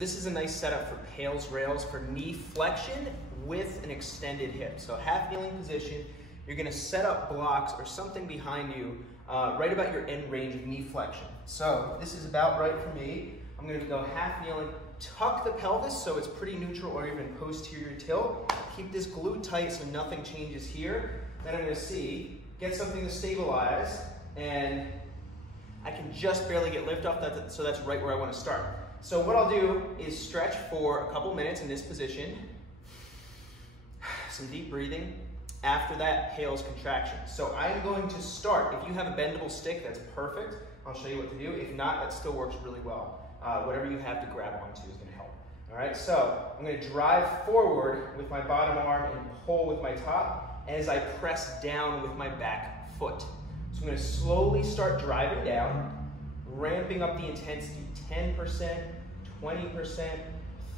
This is a nice setup for PAILs rails for knee flexion with an extended hip. So half kneeling position, you're gonna set up blocks or something behind you right about your end range of knee flexion. So this is about right for me. I'm gonna go half kneeling, tuck the pelvis so it's pretty neutral or even posterior tilt. Keep this glute tight so nothing changes here. Then I'm gonna get something to stabilize, and I can just barely get lift off, so that's right where I wanna start. So what I'll do is stretch for a couple minutes in this position, some deep breathing. After that, PAILs contraction. So I'm going to start. If you have a bendable stick, that's perfect. I'll show you what to do. If not, that still works really well. Whatever you have to grab onto is gonna help. All right, so I'm gonna drive forward with my bottom arm and pull with my top as I press down with my back foot. So I'm gonna slowly start driving down, ramping up the intensity, 10%, 20%,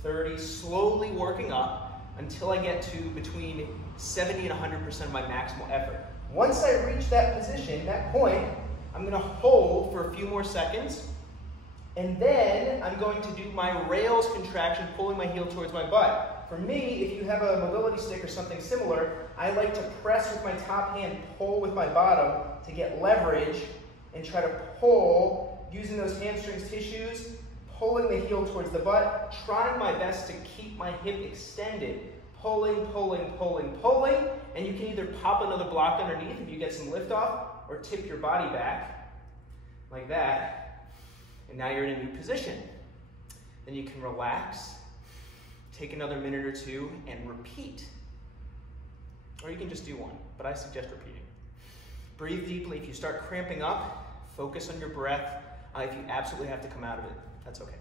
30%, slowly working up until I get to between 70 and 100% of my maximal effort. Once I reach that position, that point, I'm gonna hold for a few more seconds, and then I'm going to do my rails contraction, pulling my heel towards my butt. For me, if you have a mobility stick or something similar, I like to press with my top hand, pull with my bottom to get leverage, and try to pull using those hamstrings tissues, pulling the heel towards the butt, trying my best to keep my hip extended, pulling, pulling, pulling, pulling, and you can either pop another block underneath if you get some lift off, or tip your body back, like that, and now you're in a new position. Then you can relax, take another minute or two, and repeat. Or you can just do one, but I suggest repeating. Breathe deeply. If you start cramping up, focus on your breath. If you absolutely have to come out of it, that's okay.